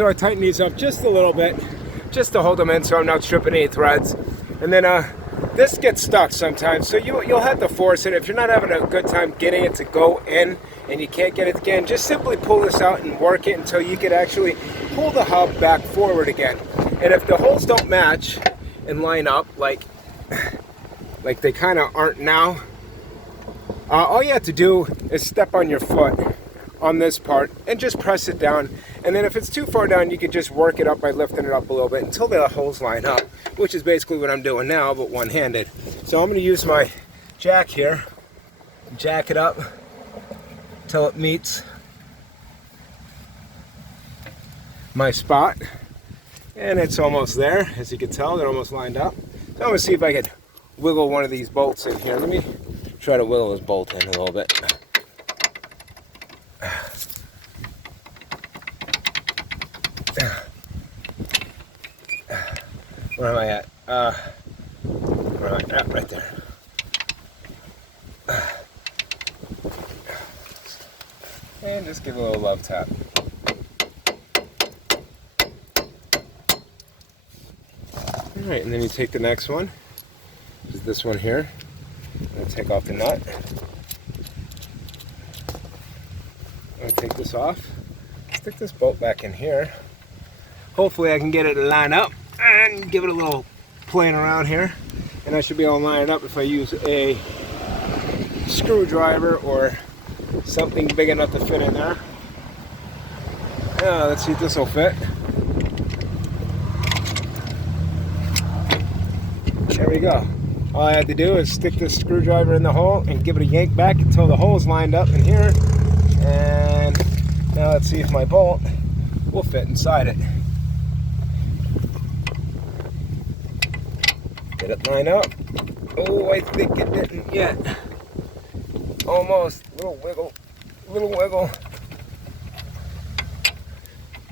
So I tighten these up just a little bit, just to hold them in so I'm not stripping any threads. And then this gets stuck sometimes, so you'll have to force it. If you're not having a good time getting it to go in and you can't get it again, just simply pull this out and work it until you can actually pull the hub back forward again. And if the holes don't match and line up like they kind of aren't now, all you have to do is step on your foot on this part and just press it down. And then if it's too far down, you can just work it up by lifting it up a little bit until the holes line up, which is basically what I'm doing now, but one-handed. So I'm going to use my jack here, jack it up until it meets my spot. And it's almost there. As you can tell, they're almost lined up. So I'm going to see if I can wiggle one of these bolts in here. Let me try to wiggle this bolt in a little bit. Where am I at? Where am I at? Right there. And just give it a little love tap. Alright, and then you take the next one, which is this one here. I'm going to take off the nut. I'm going to take this off, stick this bolt back in here. Hopefully I can get it to line up and give it a little playing around here. And I should be able to line it up if I use a screwdriver or something big enough to fit in there. Let's see if this will fit. There we go. All I had to do is stick this screwdriver in the hole and give it a yank back until the hole's lined up in here. And now let's see if my bolt will fit inside it. Did it line up? Oh, I think it didn't yet. Almost. Little wiggle. Little wiggle.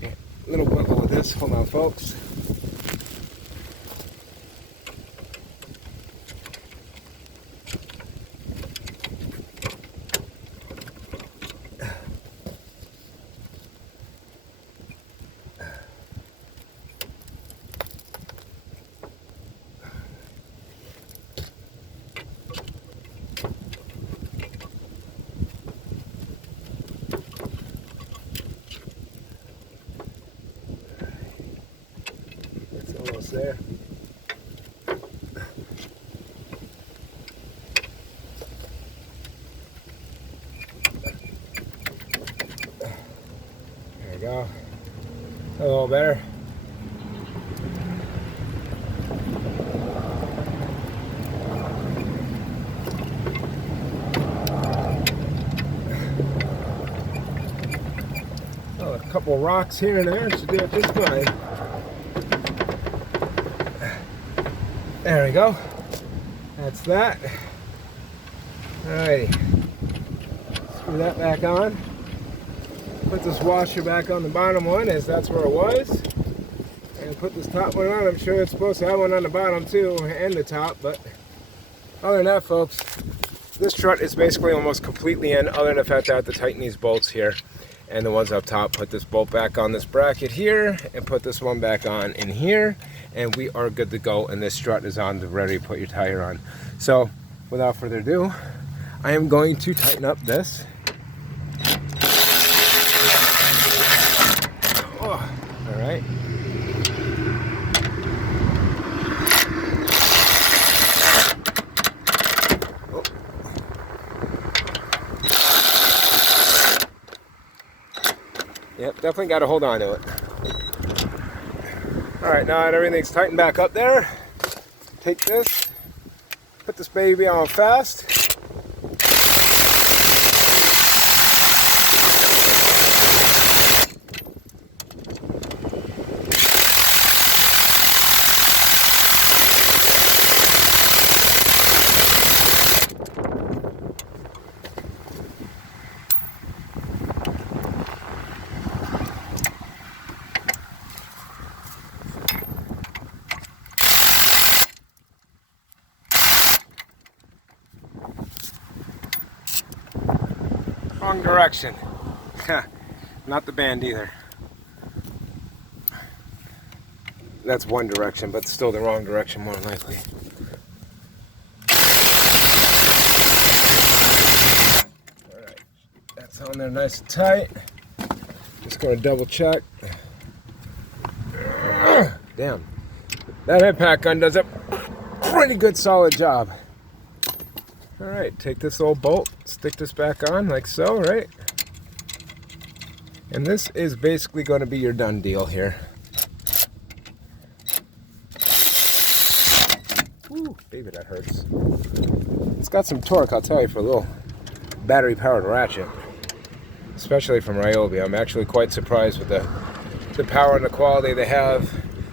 Yeah, little wiggle with this. Hold on, folks. There. There we go. A little better. Oh, a couple rocks here and there should do it just fine. There we go. That's that. Alrighty. Screw that back on. Put this washer back on the bottom one, as that's where it was. And put this top one on. I'm sure it's supposed to have one on the bottom too, and the top, but other than that, folks, this strut is basically almost completely in, other than the fact that I have to tighten these bolts here. And the ones up top, put this bolt back on this bracket here, and put this one back on in here, and we are good to go. And this strut is on, ready to put your tire on. So, without further ado, I am going to tighten up this. Oh, all right. Yep, definitely got to hold on to it. All right, now that everything's tightened back up there, take this, put this baby on fast. Wrong direction. Not the band either. That's one direction, but still the wrong direction more likely. Alright, that's on there nice and tight. Just going to double check. Damn. That impact gun does a pretty good solid job. Alright, take this old bolt, stick this back on like so, right? And this is basically going to be your done deal here. Woo, baby, that hurts. It's got some torque, I'll tell you, for a little battery-powered ratchet. Especially from Ryobi. I'm actually quite surprised with the power and the quality they have.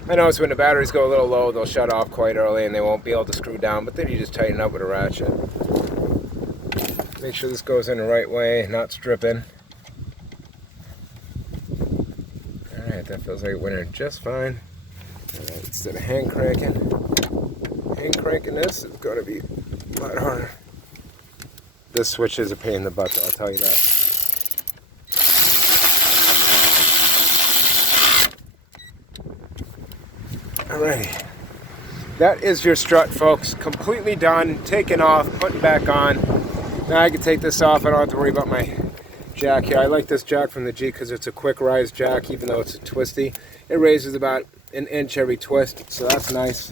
I notice when the batteries go a little low, they'll shut off quite early and they won't be able to screw down, but then you just tighten up with a ratchet. Make sure this goes in the right way, not stripping. Alright, that feels like it went in just fine. Alright, instead of hand cranking this, it's going to be a lot harder. This switch is a pain in the butt, though, I'll tell you that. Alrighty, that is your strut, folks. Completely done, taken off, putting back on. Now I can take this off. I don't have to worry about my jack here. I like this jack from the G because it's a quick rise jack, even though it's a twisty. It raises about an inch every twist, so that's nice.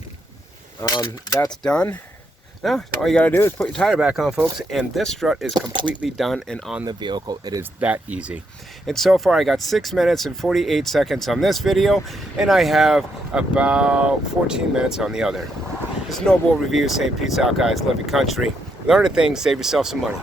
That's done. Now, all you gotta do is put your tire back on, folks, and this strut is completely done and on the vehicle. It is that easy. And so far, I got 6 minutes and 48 seconds on this video, and I have about 14 minutes on the other. This is Noble Review saying peace out, guys. Love your country. Learn a thing, save yourself some money.